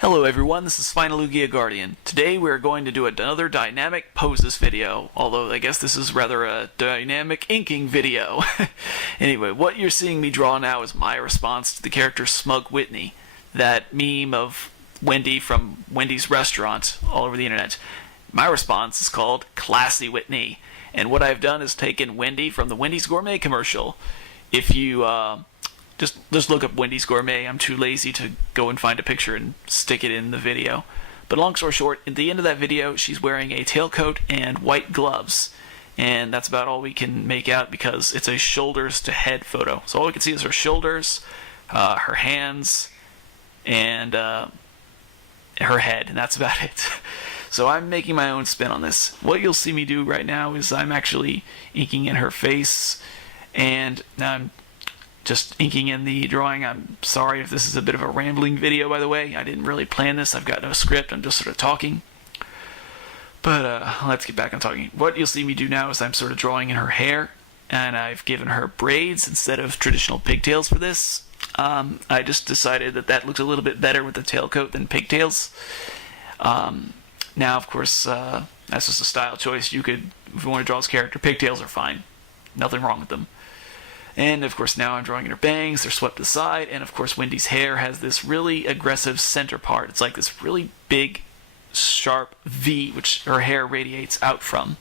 Hello everyone, this is Finalugia Guardian. Today we're going to do another dynamic poses video, although I guess this is rather a dynamic inking video. Anyway, what you're seeing me draw now is my response to the character Smug Wendy, that meme of Wendy from Wendy's restaurant all over the internet. My response is called Classy Whitney, and what I've done is taken Wendy from the Wendy's Gourmet commercial. If you just look up Wendy's Gourmet. I'm too lazy to go and find a picture and stick it in the video. But long story short, at the end of that video, she's wearing a tailcoat and white gloves. And that's about all we can make out because it's a shoulders to head photo. So all we can see is her shoulders, her hands, and her head, and that's about it. So I'm making my own spin on this. What you'll see me do right now is I'm actually inking in her face, and now I'm just inking in the drawing. I'm sorry if this is a bit of a rambling video, by the way. I didn't really plan this. I've got no script. I'm just sort of talking. But let's get back on talking. What you'll see me do now is I'm sort of drawing in her hair, and I've given her braids instead of traditional pigtails for this. I just decided that looks a little bit better with the tailcoat than pigtails. Now, of course, that's just a style choice. You could, if you want to draw this character, pigtails are fine. Nothing wrong with them. And of course now I'm drawing in her bangs, they're swept aside, and of course Wendy's hair has this really aggressive center part. It's like this really big, sharp V, which her hair radiates out from.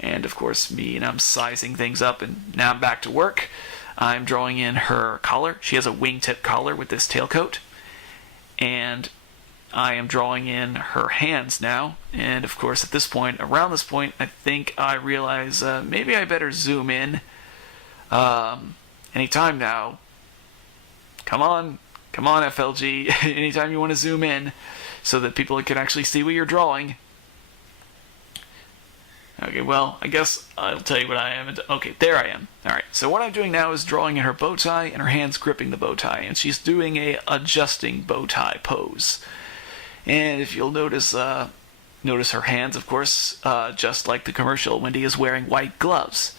And of course I'm sizing things up, and now I'm back to work. I'm drawing in her collar. She has a wingtip collar with this tailcoat. And I am drawing in her hands now, and of course at this point, around this point, I think I realize maybe I better zoom in. Anytime now. Come on FLG, anytime you want to zoom in so that people can actually see what you're drawing. Okay, well, I guess I'll tell you what I am. Okay, there I am. Alright, so what I'm doing now is drawing in her bow tie and her hands gripping the bow tie, and she's doing a adjusting bow tie pose. And if you'll notice her hands, of course, just like the commercial, Wendy is wearing white gloves.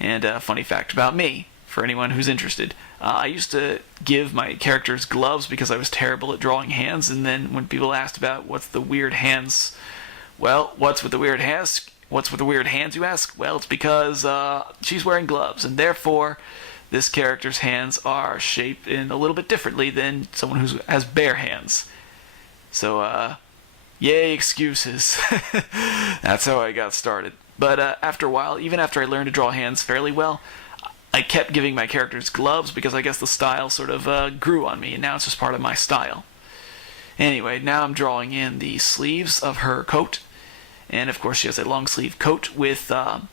And a funny fact about me, for anyone who's interested, I used to give my characters gloves because I was terrible at drawing hands, and then when people asked about what's the weird hands, well, what's with the weird hands? What's with the weird hands, you ask? Well, it's because she's wearing gloves, and therefore this character's hands are shaped in a little bit differently than someone who has bare hands. So, yay excuses. That's how I got started. But after a while, even after I learned to draw hands fairly well, I kept giving my characters gloves because I guess the style sort of grew on me, and now it's just part of my style. Anyway, now I'm drawing in the sleeves of her coat, and of course she has a long sleeve coat with a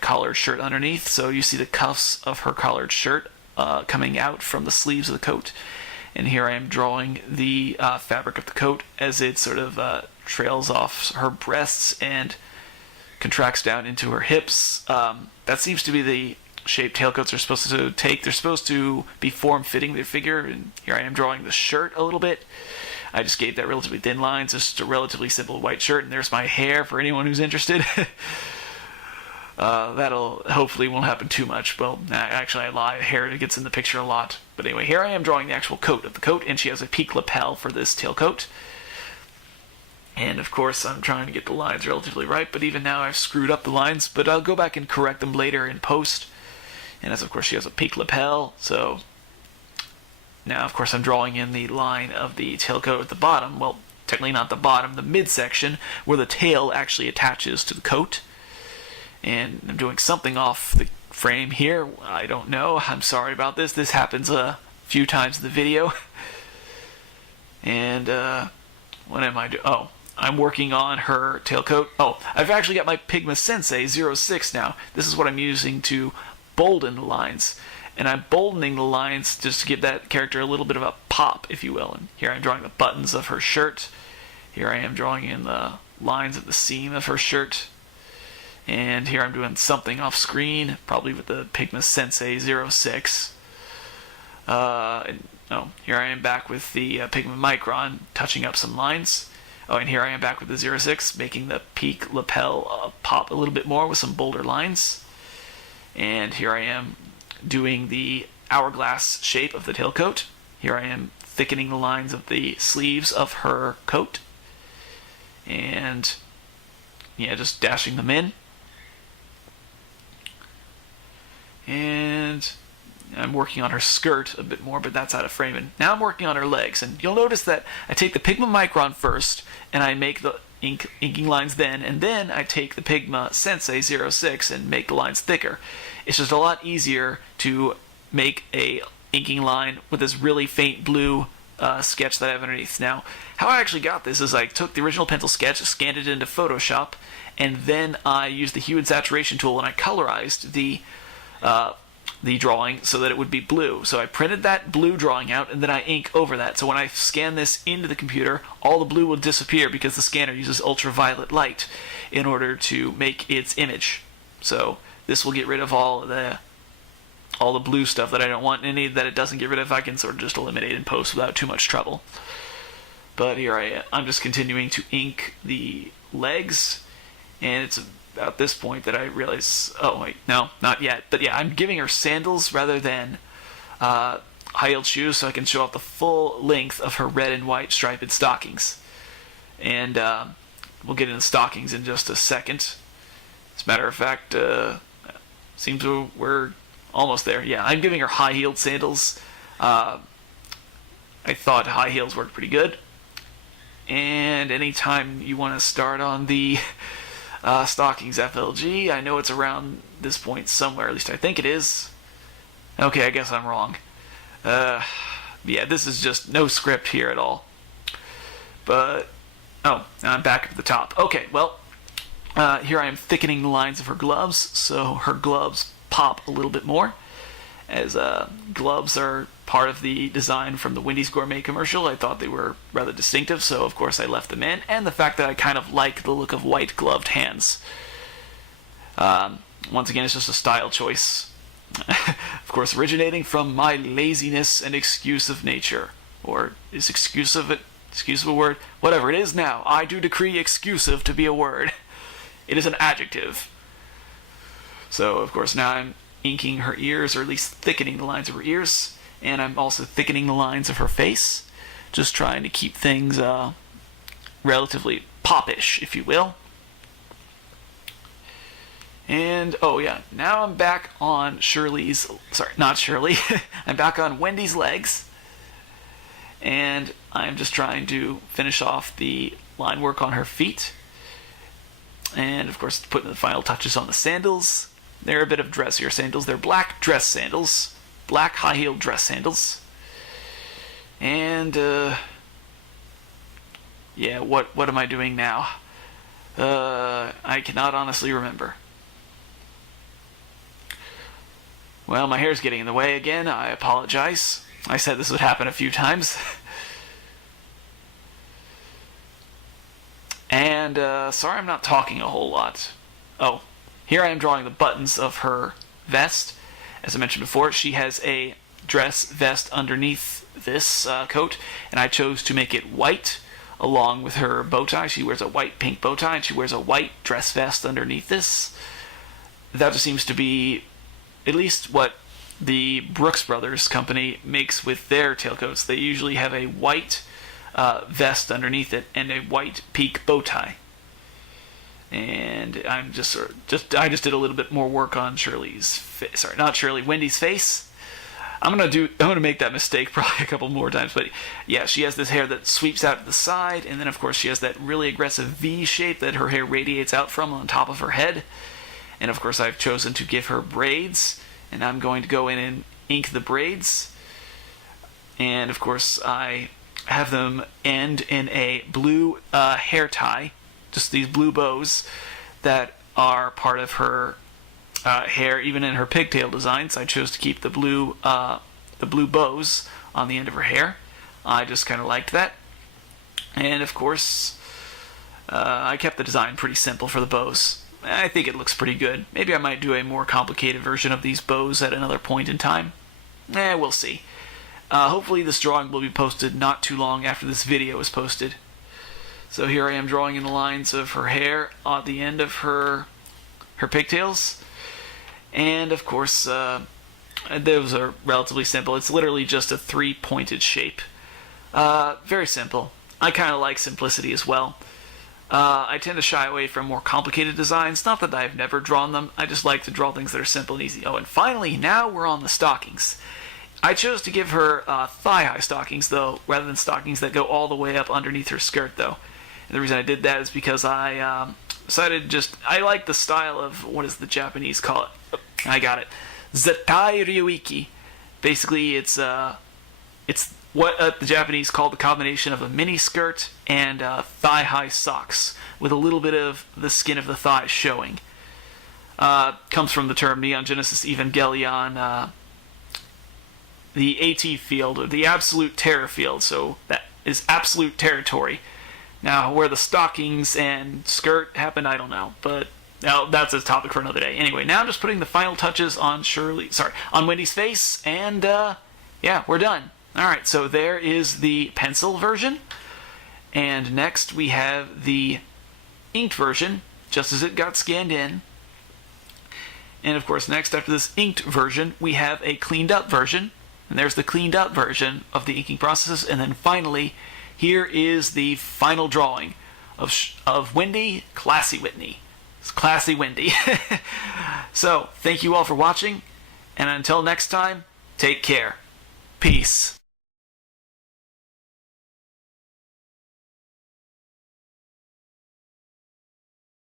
collared shirt underneath, so you see the cuffs of her collared shirt coming out from the sleeves of the coat. And here I am drawing the fabric of the coat as it sort of trails off her breasts and contracts down into her hips. That seems to be the shape tailcoats are supposed to take. They're supposed to be form-fitting their figure, and here I am drawing the shirt a little bit. I just gave that relatively thin lines. It's just a relatively simple white shirt, and there's my hair for anyone who's interested. That'll hopefully won't happen too much. Well, actually I lie, hair gets in the picture a lot. But anyway, here I am drawing the actual coat of the coat, and she has a peak lapel for this tailcoat. And of course I'm trying to get the lines relatively right, but even now I've screwed up the lines, but I'll go back and correct them later in post. And as of course she has a peak lapel, so now of course I'm drawing in the line of the tailcoat at the bottom. Well, technically not the bottom, the midsection, where the tail actually attaches to the coat. And I'm doing something off the frame here. I don't know. I'm sorry about this. This happens a few times in the video. And what am I doing? Oh, I'm working on her tailcoat. Oh, I've actually got my Pigma Sensei 06 now. This is what I'm using to bolden the lines. And I'm boldening the lines just to give that character a little bit of a pop, if you will. And here I'm drawing the buttons of her shirt. Here I am drawing in the lines of the seam of her shirt. And here I'm doing something off screen, probably with the Pigma Sensei 06. Here I am back with the Pigma Micron, touching up some lines. Oh, and here I am back with the 06, making the peak lapel pop a little bit more with some bolder lines. And here I am doing the hourglass shape of the tailcoat. Here I am thickening the lines of the sleeves of her coat. And yeah, just dashing them in. And I'm working on her skirt a bit more, but that's out of frame. And now I'm working on her legs. And you'll notice that I take the Pigma Micron first, and I make the inking lines then, and then I take the Pigma Sensei 06 and make the lines thicker. It's just a lot easier to make a inking line with this really faint blue sketch that I have underneath. Now, how I actually got this is I took the original pencil sketch, scanned it into Photoshop, and then I used the hue and saturation tool and I colorized the drawing so that it would be blue. So I printed that blue drawing out and then I ink over that. So when I scan this into the computer, all the blue will disappear because the scanner uses ultraviolet light in order to make its image. So this will get rid of all the blue stuff that I don't want. Any that it doesn't get rid of, I can sort of just eliminate in post without too much trouble. But here I am. I'm just continuing to ink the legs, and it's about this point that I realize, oh wait, no, not yet. But yeah, I'm giving her sandals rather than high-heeled shoes so I can show off the full length of her red and white striped stockings. And we'll get into stockings in just a second. As a matter of fact, seems we're almost there. Yeah, I'm giving her high-heeled sandals. I thought high heels worked pretty good. And anytime you want to start on the Stockings FLG, I know it's around this point somewhere, at least I think it is. Okay, I guess I'm wrong. Yeah, this is just no script here at all. But, oh, now I'm back at the top. Okay, well, here I am thickening the lines of her gloves, so her gloves pop a little bit more, as gloves are part of the design from the Wendy's Gourmet commercial. I thought they were rather distinctive, so of course I left them in, and the fact that I kind of like the look of white gloved hands. Once again, it's just a style choice. Of course, originating from my laziness and excusive nature. Or is exclusive a word? Whatever it is now, I do decree exclusive to be a word. It is an adjective. So, of course, now I'm inking her ears, or at least thickening the lines of her ears, and I'm also thickening the lines of her face, just trying to keep things relatively popish, if you will. And, oh yeah, now I'm back on I'm back on Wendy's legs, and I'm just trying to finish off the line work on her feet, and of course putting the final touches on the sandals. They're a bit of dressier sandals. They're black dress sandals. Black high-heeled dress sandals. And, yeah, what am I doing now? I cannot honestly remember. Well, my hair's getting in the way again. I apologize. I said this would happen a few times. And, sorry I'm not talking a whole lot. Oh. Here I am drawing the buttons of her vest. As I mentioned before, she has a dress vest underneath this coat, and I chose to make it white along with her bow tie. She wears a white-pink bow tie, and she wears a white dress vest underneath this. That just seems to be at least what the Brooks Brothers company makes with their tailcoats. They usually have a white vest underneath it and a white peak bow tie. And I'm I just did a little bit more work on Wendy's face. I'm gonna make that mistake probably a couple more times, but yeah, she has this hair that sweeps out to the side, and then of course she has that really aggressive V shape that her hair radiates out from on top of her head. And of course I've chosen to give her braids, and I'm going to go in and ink the braids. And of course I have them end in a blue hair tie. Just these blue bows that are part of her hair, even in her pigtail designs. I chose to keep the blue bows on the end of her hair. I just kind of liked that. And of course, I kept the design pretty simple for the bows. I think it looks pretty good. Maybe I might do a more complicated version of these bows at another point in time. We'll see. Hopefully this drawing will be posted not too long after this video is posted. So here I am drawing in the lines of her hair at the end of her pigtails. And of course, those are relatively simple. It's literally just a three-pointed shape. Very simple. I kind of like simplicity as well. I tend to shy away from more complicated designs. Not that I've never drawn them. I just like to draw things that are simple and easy. Oh, and finally, now we're on the stockings. I chose to give her thigh-high stockings, though, rather than stockings that go all the way up underneath her skirt, though. And the reason I did that is because I decided I like the style of, what does the Japanese call it? Oh, I got it. Zetai Ryuiki. Basically, it's what the Japanese call the combination of a mini skirt and thigh-high socks, with a little bit of the skin of the thighs showing. Comes from the term Neon Genesis Evangelion, the AT field, or the absolute terror field, so that is absolute territory. Now, where the stockings and skirt happened, I don't know, but now that's a topic for another day. Anyway, now I'm just putting the final touches on Wendy's face, and yeah, we're done. Alright, so there is the pencil version, and next we have the inked version, just as it got scanned in. And of course, next after this inked version, we have a cleaned up version, and there's the cleaned up version of the inking process, and then finally, here is the final drawing of Wendy, Classy Whitney. It's Classy Wendy. So, thank you all for watching, and until next time, take care. Peace.